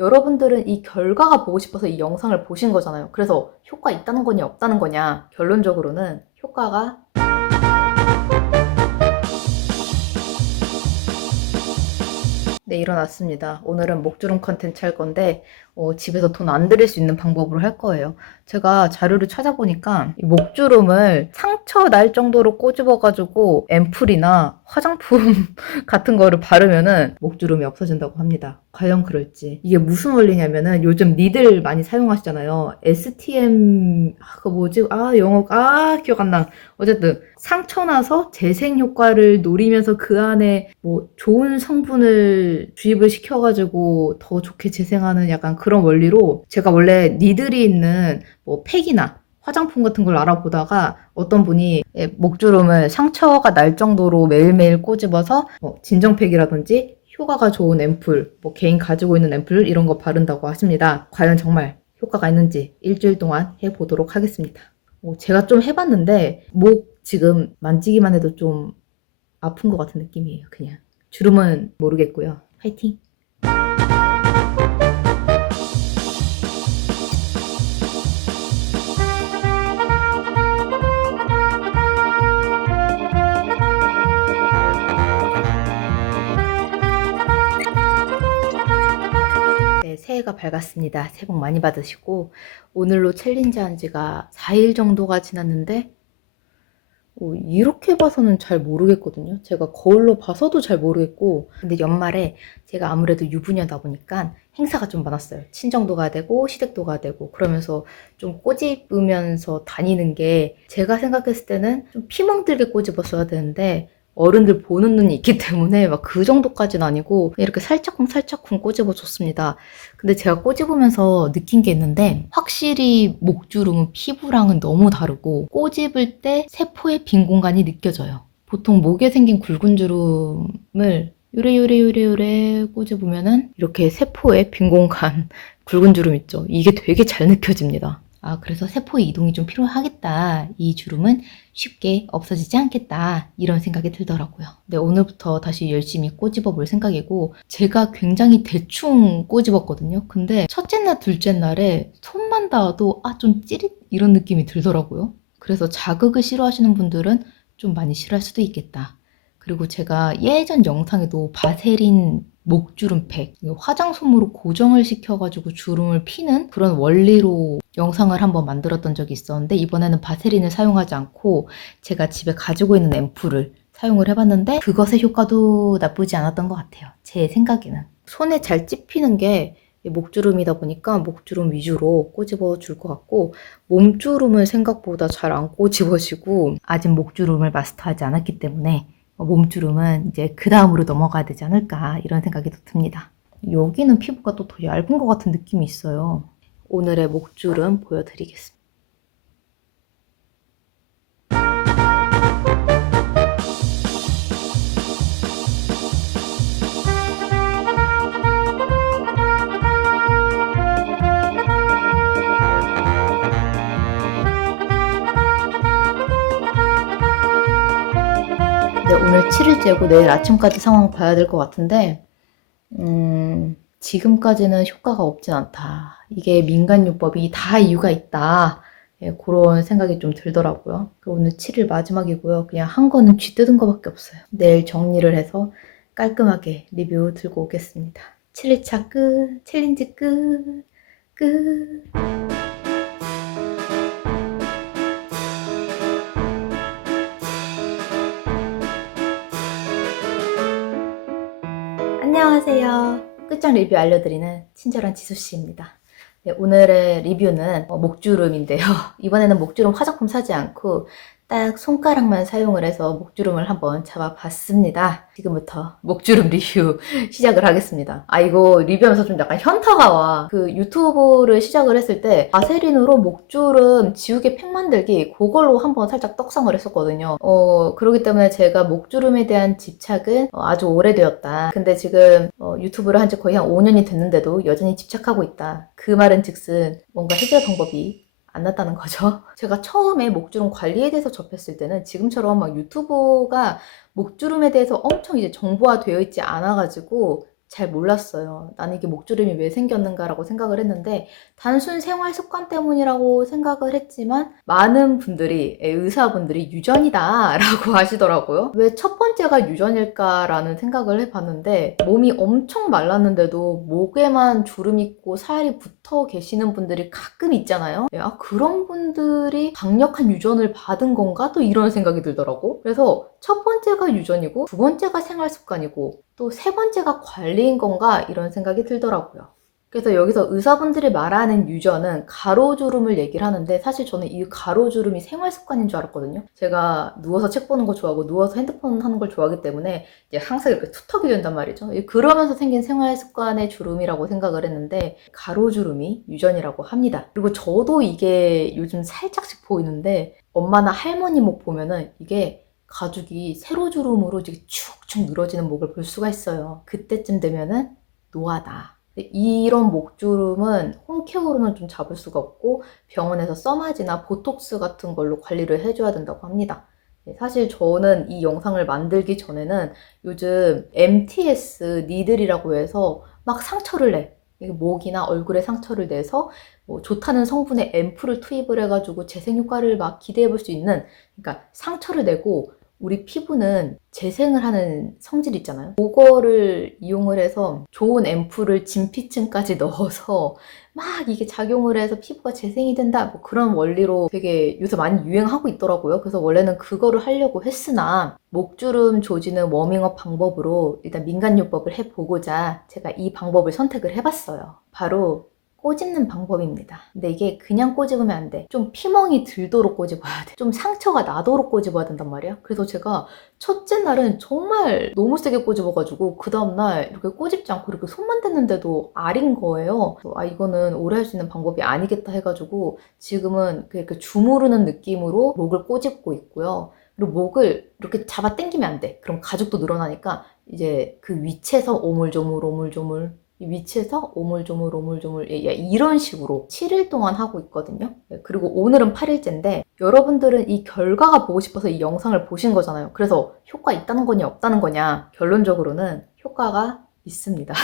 여러분들은 이 결과가 보고 싶어서 이 영상을 보신 거잖아요. 그래서 효과 있다는 거냐 없다는 거냐, 결론적으로는 효과가 네, 일어났습니다. 오늘은 목주름 컨텐츠 할 건데 집에서 돈 안 들일 수 있는 방법으로 할 거예요. 제가 자료를 찾아보니까 이 목주름을 상처 날 정도로 꼬집어가지고 앰플이나 화장품 같은 거를 바르면은 목주름이 없어진다고 합니다. 과연 그럴지. 이게 무슨 원리냐면은 요즘 니들 많이 사용하시잖아요. STM 그 뭐지? 영어 기억 안 나. 어쨌든 상처 나서 재생 효과를 노리면서 그 안에 뭐 좋은 성분을 주입을 시켜가지고 더 좋게 재생하는 약간 그런 원리로, 제가 원래 니들이 있는 뭐 팩이나 화장품 같은 걸 알아보다가 어떤 분이 목주름을 상처가 날 정도로 매일매일 꼬집어서 뭐 진정팩이라든지 효과가 좋은 앰플, 뭐 개인 가지고 있는 앰플 이런 거 바른다고 하십니다. 과연 정말 효과가 있는지 일주일 동안 해보도록 하겠습니다. 제가 좀 해봤는데 목 지금 만지기만 해도 좀 아픈 것 같은 느낌이에요. 그냥 주름은 모르겠고요. 화이팅! 네, 새해가 밝았습니다. 새해 복 많이 받으시고, 오늘로 챌린지 한 지가 4일 정도가 지났는데 이렇게 봐서는 잘 모르겠거든요. 제가 거울로 봐서도 잘 모르겠고, 근데 연말에 제가 아무래도 유부녀다 보니까 행사가 좀 많았어요. 친정도 가야 되고 시댁도 가야 되고, 그러면서 좀 꼬집으면서 다니는 게 제가 생각했을 때는 좀 피멍들게 꼬집었어야 되는데 어른들 보는 눈이 있기 때문에 막 그 정도까지는 아니고 이렇게 살짝쿵 살짝쿵 꼬집어줬습니다. 근데 제가 꼬집으면서 느낀 게 있는데, 확실히 목주름은 피부랑은 너무 다르고 꼬집을 때 세포의 빈 공간이 느껴져요. 보통 목에 생긴 굵은 주름을 요래 꼬집으면은 이렇게 세포의 빈 공간 굵은 주름 있죠. 이게 되게 잘 느껴집니다. 그래서 세포의 이동이 좀 필요하겠다. 이 주름은 쉽게 없어지지 않겠다. 이런 생각이 들더라고요. 네, 오늘부터 다시 열심히 꼬집어 볼 생각이고, 제가 굉장히 대충 꼬집었거든요. 근데 첫째 날, 둘째 날에 손만 닿아도 좀 찌릿 이런 느낌이 들더라고요. 그래서 자극을 싫어하시는 분들은 좀 많이 싫어할 수도 있겠다. 그리고 제가 예전 영상에도 바세린 목주름팩, 화장솜으로 고정을 시켜가지고 주름을 피는 그런 원리로 영상을 한번 만들었던 적이 있었는데, 이번에는 바세린을 사용하지 않고 제가 집에 가지고 있는 앰플을 사용을 해봤는데 그것의 효과도 나쁘지 않았던 것 같아요. 제 생각에는. 손에 잘 찝히는 게 목주름이다 보니까 목주름 위주로 꼬집어 줄 것 같고, 몸주름을 생각보다 잘 안 꼬집어지고 아직 목주름을 마스터하지 않았기 때문에 몸주름은 이제 그 다음으로 넘어가야 되지 않을까, 이런 생각이 또 듭니다. 여기는 피부가 또 더 얇은 것 같은 느낌이 있어요. 오늘의 목주름 보여드리겠습니다. 네, 오늘 7일째고 내일 아침까지 상황 봐야 될 것 같은데 지금까지는 효과가 없진 않다. 이게 민간요법이 다 이유가 있다. 그런 생각이 좀 들더라고요. 오늘 7일 마지막이고요. 그냥 한 거는 쥐 뜯은 거밖에 없어요. 내일 정리를 해서 깔끔하게 리뷰 들고 오겠습니다. 7일차 끝. 챌린지 끝. 끝. 안녕하세요. 끝장 리뷰 알려드리는 친절한 지수씨입니다. 네, 오늘의 리뷰는 목주름인데요. 이번에는 목주름 화장품 사지 않고 딱 손가락만 사용을 해서 목주름을 한번 잡아봤습니다. 지금부터 목주름 리뷰 시작을 하겠습니다. 이거 리뷰하면서 좀 약간 현타가 와. 그 유튜브를 시작을 했을 때 바세린으로 목주름 지우개 팩 만들기, 그걸로 한번 살짝 떡상을 했었거든요. 그렇기 때문에 제가 목주름에 대한 집착은 아주 오래되었다. 근데 지금 유튜브를 한 지 거의 한 5년이 됐는데도 여전히 집착하고 있다. 그 말은 즉슨 뭔가 해결 방법이 안 났다는 거죠. 제가 처음에 목주름 관리에 대해서 접했을 때는 지금처럼 막 유튜브가 목주름에 대해서 엄청 이제 정보화되어 있지 않아가지고 잘 몰랐어요. 나는 이게 목주름이 왜 생겼는가라고 생각을 했는데 단순 생활 습관 때문이라고 생각을 했지만 많은 분들이 의사분들이 유전이다라고 하시더라고요. 왜 첫 번째가 유전일까라는 생각을 해봤는데 몸이 엄청 말랐는데도 목에만 주름 있고 살이 붙어 계시는 분들이 가끔 있잖아요. 아, 그런 분들이 강력한 유전을 받은 건가? 또 이런 생각이 들더라고. 그래서 첫 번째가 유전이고 두 번째가 생활 습관이고 또 세 번째가 관리인 건가? 이런 생각이 들더라고요. 그래서 여기서 의사분들이 말하는 유전은 가로주름을 얘기를 하는데 사실 저는 이 가로주름이 생활 습관인 줄 알았거든요. 제가 누워서 책 보는 거 좋아하고 누워서 핸드폰 하는 걸 좋아하기 때문에 이제 항상 이렇게 투턱이 된단 말이죠. 그러면서 생긴 생활 습관의 주름이라고 생각을 했는데 가로주름이 유전이라고 합니다. 그리고 저도 이게 요즘 살짝씩 보이는데 엄마나 할머니 목 보면은 이게 가죽이 세로주름으로 이렇게 축축 늘어지는 목을 볼 수가 있어요. 그때쯤 되면은 노화다. 이런 목주름은 홈케어로는 좀 잡을 수가 없고 병원에서 써마지나 보톡스 같은 걸로 관리를 해줘야 된다고 합니다. 사실 저는 이 영상을 만들기 전에는 요즘 MTS 니들이라고 해서 막 상처를 내. 목이나 얼굴에 상처를 내서 뭐 좋다는 성분의 앰플을 투입을 해가지고 재생 효과를 막 기대해 볼 수 있는, 그러니까 상처를 내고 우리 피부는 재생을 하는 성질이 있잖아요. 그거를 이용을 해서 좋은 앰플을 진피층까지 넣어서 막 이게 작용을 해서 피부가 재생이 된다, 뭐 그런 원리로 되게 요새 많이 유행하고 있더라고요. 그래서 원래는 그거를 하려고 했으나 목주름 조지는 워밍업 방법으로 일단 민간요법을 해보고자 제가 이 방법을 선택을 해봤어요. 바로 꼬집는 방법입니다. 근데 이게 그냥 꼬집으면 안 돼. 좀 피멍이 들도록 꼬집어야 돼. 좀 상처가 나도록 꼬집어야 된단 말이야. 그래서 제가 첫째 날은 정말 너무 세게 꼬집어가지고 그 다음날 이렇게 꼬집지 않고 이렇게 손만 댔는데도 아린 거예요. 아, 이거는 오래 할 수 있는 방법이 아니겠다 해가지고 지금은 이렇게 주무르는 느낌으로 목을 꼬집고 있고요. 그리고 목을 이렇게 잡아 당기면 안 돼. 그럼 가죽도 늘어나니까 이제 그 위치에서 오물조물 오물조물, 이 위치에서 오물조물 오물조물 이런 식으로 7일 동안 하고 있거든요. 그리고 오늘은 8일째인데 여러분들은 이 결과가 보고 싶어서 이 영상을 보신 거잖아요. 그래서 효과 있다는 거냐 없다는 거냐, 결론적으로는 효과가 있습니다.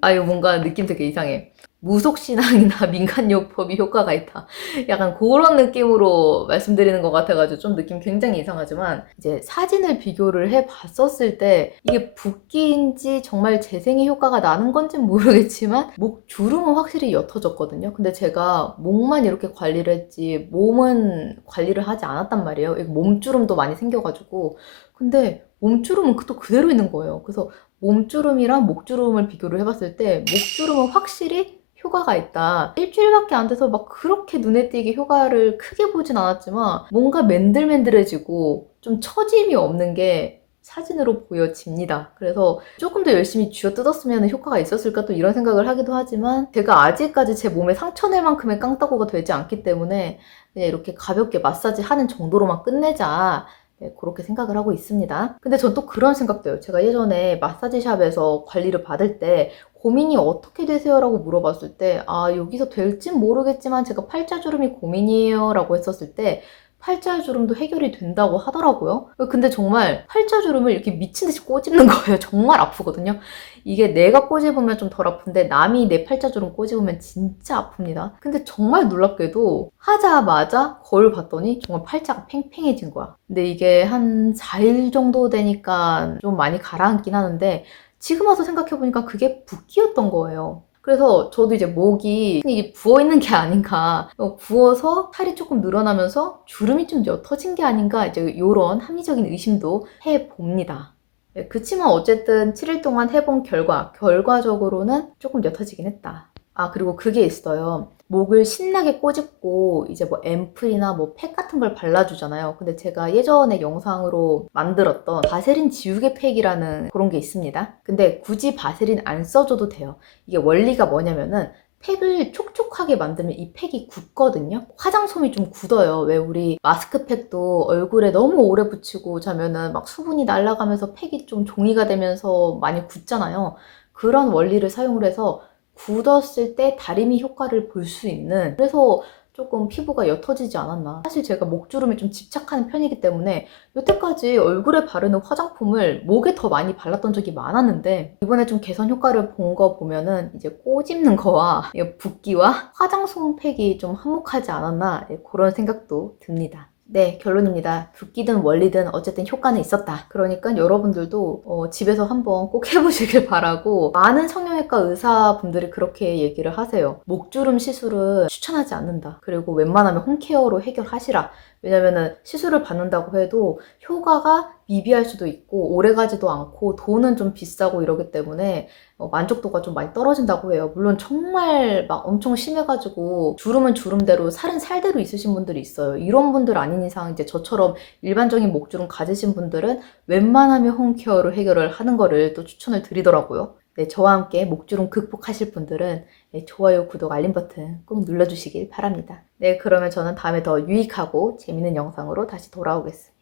아, 이거 뭔가 느낌 되게 이상해. 무속신앙이나 민간요법이 효과가 있다, 약간 그런 느낌으로 말씀드리는 것 같아가지고 좀 느낌 굉장히 이상하지만, 이제 사진을 비교를 해봤었을 때 이게 붓기인지 정말 재생의 효과가 나는 건지는 모르겠지만 목 주름은 확실히 옅어졌거든요. 근데 제가 목만 이렇게 관리를 했지 몸은 관리를 하지 않았단 말이에요. 몸주름도 많이 생겨가지고. 근데 몸주름은 또 그대로 있는 거예요. 그래서 몸주름이랑 목주름을 비교를 해봤을 때 목주름은 확실히 효과가 있다. 일주일밖에 안 돼서 막 그렇게 눈에 띄게 효과를 크게 보진 않았지만 뭔가 맨들맨들해지고 좀 처짐이 없는 게 사진으로 보여집니다. 그래서 조금 더 열심히 쥐어 뜯었으면 효과가 있었을까 또 이런 생각을 하기도 하지만 제가 아직까지 제 몸에 상처 낼 만큼의 깡따구가 되지 않기 때문에 그냥 이렇게 가볍게 마사지 하는 정도로만 끝내자, 네, 그렇게 생각을 하고 있습니다. 근데 전 또 그런 생각도 해요. 제가 예전에 마사지샵에서 관리를 받을 때 고민이 어떻게 되세요? 라고 물어봤을 때, 아, 여기서 될진 모르겠지만 제가 팔자주름이 고민이에요 라고 했었을 때 팔자주름도 해결이 된다고 하더라고요. 근데 정말 팔자주름을 이렇게 미친듯이 꼬집는 거예요. 정말 아프거든요. 이게 내가 꼬집으면 좀 덜 아픈데 남이 내 팔자주름 꼬집으면 진짜 아픕니다. 근데 정말 놀랍게도 하자마자 거울 봤더니 정말 팔자가 팽팽해진 거야. 근데 이게 한 4일 정도 되니까 좀 많이 가라앉긴 하는데 지금 와서 생각해보니까 그게 붓기였던 거예요. 그래서 저도 이제 목이 이게 부어있는 게 아닌가, 부어서 살이 조금 늘어나면서 주름이 좀 옅어진 게 아닌가, 이제 이런 합리적인 의심도 해봅니다. 네, 그치만 어쨌든 7일 동안 해본 결과적으로는 조금 옅어지긴 했다. 아, 그리고 그게 있어요. 목을 신나게 꼬집고 이제 뭐 앰플이나 뭐 팩 같은 걸 발라주잖아요. 근데 제가 예전에 영상으로 만들었던 바세린 지우개 팩이라는 그런 게 있습니다. 근데 굳이 바세린 안 써줘도 돼요. 이게 원리가 뭐냐면은 팩을 촉촉하게 만들면 이 팩이 굳거든요. 화장솜이 좀 굳어요. 왜 우리 마스크팩도 얼굴에 너무 오래 붙이고 자면은 막 수분이 날아가면서 팩이 좀 종이가 되면서 많이 굳잖아요. 그런 원리를 사용을 해서 굳었을 때 다리미 효과를 볼 수 있는, 그래서 조금 피부가 옅어지지 않았나. 사실 제가 목주름에 좀 집착하는 편이기 때문에 여태까지 얼굴에 바르는 화장품을 목에 더 많이 발랐던 적이 많았는데 이번에 좀 개선 효과를 본 거 보면은 이제 꼬집는 거와 붓기와 화장솜 팩이 좀 한몫하지 않았나 그런 생각도 듭니다. 네, 결론입니다. 붓기든 원리든 어쨌든 효과는 있었다. 그러니까 여러분들도 집에서 한번 꼭 해보시길 바라고, 많은 성형외과 의사분들이 그렇게 얘기를 하세요. 목주름 시술은 추천하지 않는다. 그리고 웬만하면 홈케어로 해결하시라. 왜냐면은 시술을 받는다고 해도 효과가 미비할 수도 있고 오래가지도 않고 돈은 좀 비싸고 이러기 때문에 만족도가 좀 많이 떨어진다고 해요. 물론 정말 막 엄청 심해가지고 주름은 주름대로 살은 살대로 있으신 분들이 있어요. 이런 분들 아닌 이상 이제 저처럼 일반적인 목주름 가지신 분들은 웬만하면 홈케어로 해결을 하는 거를 또 추천을 드리더라고요. 네, 저와 함께 목주름 극복하실 분들은 네, 좋아요, 구독, 알림 버튼 꼭 눌러주시길 바랍니다. 네, 그러면 저는 다음에 더 유익하고 재밌는 영상으로 다시 돌아오겠습니다.